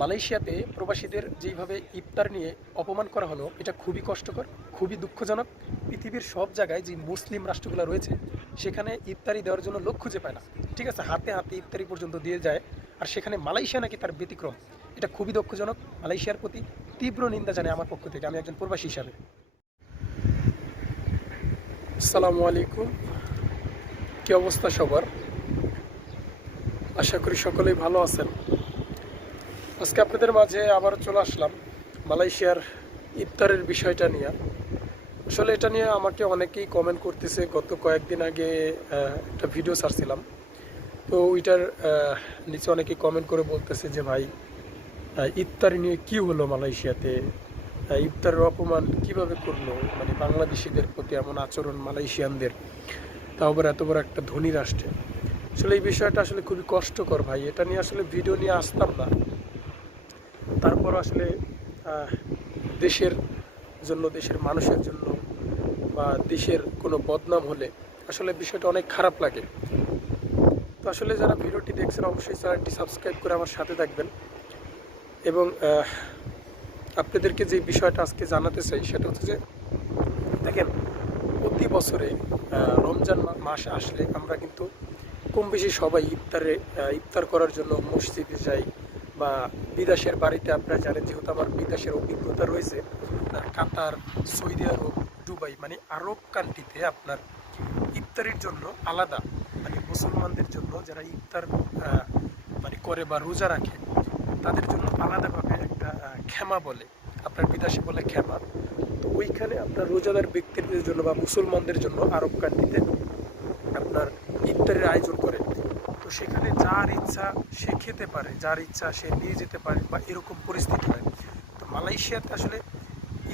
মালয়েশিয়াতে প্রবাসীদের যেইভাবে ইফতার নিয়ে অপমান করা হলো, এটা খুবই কষ্টকর, খুবই দুঃখজনক। পৃথিবীর সব জায়গায় যে মুসলিম রাষ্ট্রগুলো রয়েছে, সেখানে ইফতারি দেওয়ার জন্য লোক খুঁজে পায় না। ঠিক আছে, হাতে হাতে ইফতারি পর্যন্ত দিয়ে যায়, আর সেখানে মালয়েশিয়া নাকি তার ব্যতিক্রম। এটা খুবই দুঃখজনক। মালয়েশিয়ার প্রতি তীব্র নিন্দা জানাই আমার পক্ষ থেকে, আমি একজন প্রবাসী হিসাবে। আসসালামু আলাইকুম। কি অবস্থা সবার? আশা করি সকলেই ভালো আছেন। আজকে আপনাদের মাঝে আবারও চলে আসলাম মালয়েশিয়ার ইফতারের বিষয়টা নিয়ে। আসলে এটা নিয়ে আমাকে অনেকেই কমেন্ট করতেছে, গত কয়েকদিন আগে একটা ভিডিও ছাড়ছিলাম। তো ওইটার নিচে অনেকেই কমেন্ট করে বলতেছে যে, ভাই ইফতারি নিয়ে কি হলো মালয়েশিয়াতে? ইফতারের অপমান কীভাবে করল? মানে বাংলাদেশিদের প্রতি এমন আচরণ মালয়েশিয়ানদের। তাও আবার এত বড় একটা ধনী রাষ্ট্রে। আসলে এই বিষয়টা আসলে খুবই কষ্টকর ভাই। এটা নিয়ে আসলে ভিডিও নিয়ে আসতাম না। আসলে দেশের জন্য, দেশের মানুষের জন্য বা দেশের কোনো বদনাম হলে আসলে বিষয়টা অনেক খারাপ লাগে। তো আসলে যারা ভিডিওটি দেখছেন, অবশ্যই চ্যানেলটি সাবস্ক্রাইব করে আমার সাথে থাকবেন। এবং আপনাদেরকে যে বিষয়টা আজকে জানাতে চাই, সেটা হচ্ছে যে, দেখেন, প্রতি বছরে রমজান মাস আসলে আমরা কিন্তু কম বেশি সবাই ইফতারে ইফতার করার জন্য মসজিদে যাই বা বিদেশের বাড়িতে আপনারা জানেন যেহেতু আমার বিদেশের অভিজ্ঞতা রয়েছে কাতার, সৌদি আরব, দুবাই মানে আরব কান্ট্রিতে আপনার ইফতারির জন্য আলাদা মানে মুসলমানদের জন্য যারা ইফতার মানে করে বা রোজা রাখে, তাদের জন্য আলাদাভাবে একটা ক্ষমা বলে, আপনার বিদেশে বলে ক্ষমা তো ওইখানে আপনার রোজাদার ব্যক্তিদের জন্য বা মুসলমানদের জন্য আরব কান্ট্রিতে আপনার ইফতারের আয়োজন করে তো সেখানে যার ইচ্ছা সে খেতে পারে, যার ইচ্ছা সে নিয়ে যেতে পারে বা এরকম পরিস্থিতি হয়। তো মালয়েশিয়াতে আসলে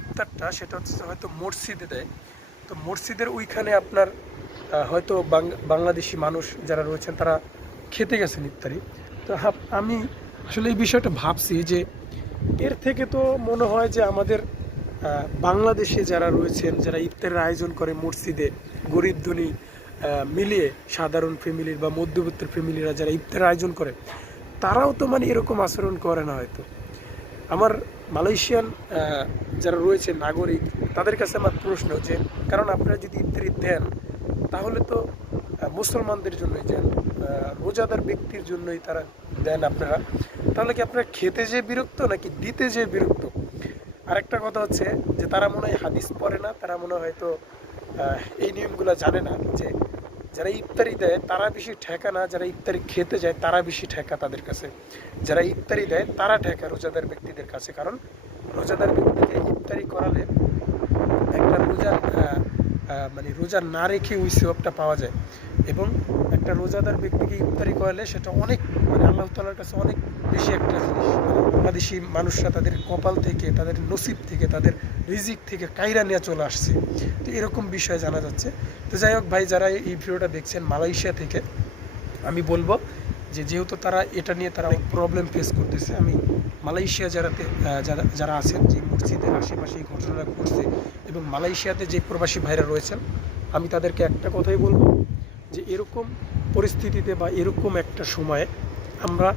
ইফতারটা সেটা হচ্ছে হয়তো মসজিদে দেয়। তো মসজিদের ওইখানে আপনার হয়তো বাংলাদেশি মানুষ যারা রয়েছেন তারা খেতে গেছেন ইফতারি। তো আমি আসলে এই বিষয়টা ভাবছি যে এর থেকে তো মনে হয় যে আমাদের বাংলাদেশে যারা রয়েছেন, যারা ইফতারের আয়োজন করে মসজিদে, গরিব ধনী মিলিয়ে সাধারণ ফ্যামিলির বা মধ্যবিত্ত ফ্যামিলিরা যারা ইফতারের আয়োজন করে, তারাও তো মানে এরকম আচরণ করে না হয়তো। আমার মালয়েশিয়ান যারা রয়েছে নাগরিক, তাদের কাছে আমার প্রশ্ন যে, কারণ আপনারা যদি ইফতারি দেন, তাহলে তো মুসলমানদের জন্যই দেন রোজাদার ব্যক্তির জন্যই তারা দেন আপনারা। তাহলে কি আপনারা খেতে যে বিরক্ত নাকি দিতে যে বিরক্ত? আরেকটা কথা হচ্ছে যে, তারা মনে হয় হাদিস পড়ে না, তারা মনে হয়তো এই নিয়মগুলো জানে না যে যারা ইফতারি দেয়, তারা বেশি ঠেকা না, যারা ইফতারি খেতে যায়, তারা বেশি ঠেকা তাদের কাছে। যারা ইফতারি দেয়, তারা ঠেকা রোজাদার ব্যক্তিদের কাছে। কারণ রোজাদার ব্যক্তিকে ইফতারি করালে একটা রোজা মানে রোজা না রেখে ওই সেবটা পাওয়া যায়। এবং একটা রোজাদার ব্যক্তিকে ইফতারি করালে সেটা অনেক মানে আল্লাহ তালার কাছে অনেক বেশি একটা জিনিস। মানে বাংলাদেশি মানুষরা তাদের কপাল থেকে, তাদের নসিব থেকে, তাদের রিজিক থেকে কাইরা নিয়ে চলে আসছে। তো এরকম বিষয় জানা যাচ্ছে। তো যাই হোক ভাই, যারা এই ভিডিওটা দেখছেন মালয়েশিয়া থেকে, আমি বলব যে যেহেতু তারা এটা নিয়ে তারা অনেক প্রবলেম ফেস করতেছে, আমি মালয়েশিয়া যারাতে যারা যারা আছেন, যে মসজিদের আশেপাশে এই ঘটনাটা ঘটছে এবং মালয়েশিয়াতে যে প্রবাসী ভাইরা রয়েছেন, আমি তাদেরকে একটা কথাই বলব যে এরকম পরিস্থিতিতে বা এরকম একটা সময়ে আমরা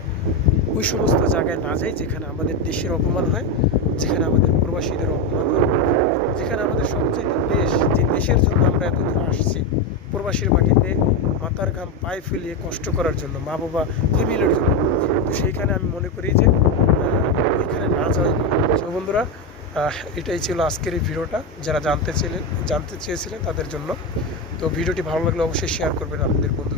ওই সমস্ত জায়গায় না যাই যেখানে আমাদের দেশের অপমান হয়, যেখানে আমাদের প্রবাসীদের অপমান হয়, যেখানে আমাদের সবচেয়ে দেশ, যে দেশের জন্য আমরা এত দূর আসছি, প্রবাসীর মাটিতে মাথার ঘাম পায়ে ফেলিয়ে কষ্ট করার জন্য, মা বাবা ফ্যামিলির জন্য তো সেইখানে আমি মনে করি যে এখানে না যাওয়াই। তো বন্ধুরা এটাই ছিল আজকের এই ভিডিওটা। যারা জানতে চাইলেন জানতে চেয়েছিলেন তাদের জন্য। তো ভিডিওটি ভালো লাগলে অবশ্যই শেয়ার করবেন আপনাদের মাঝে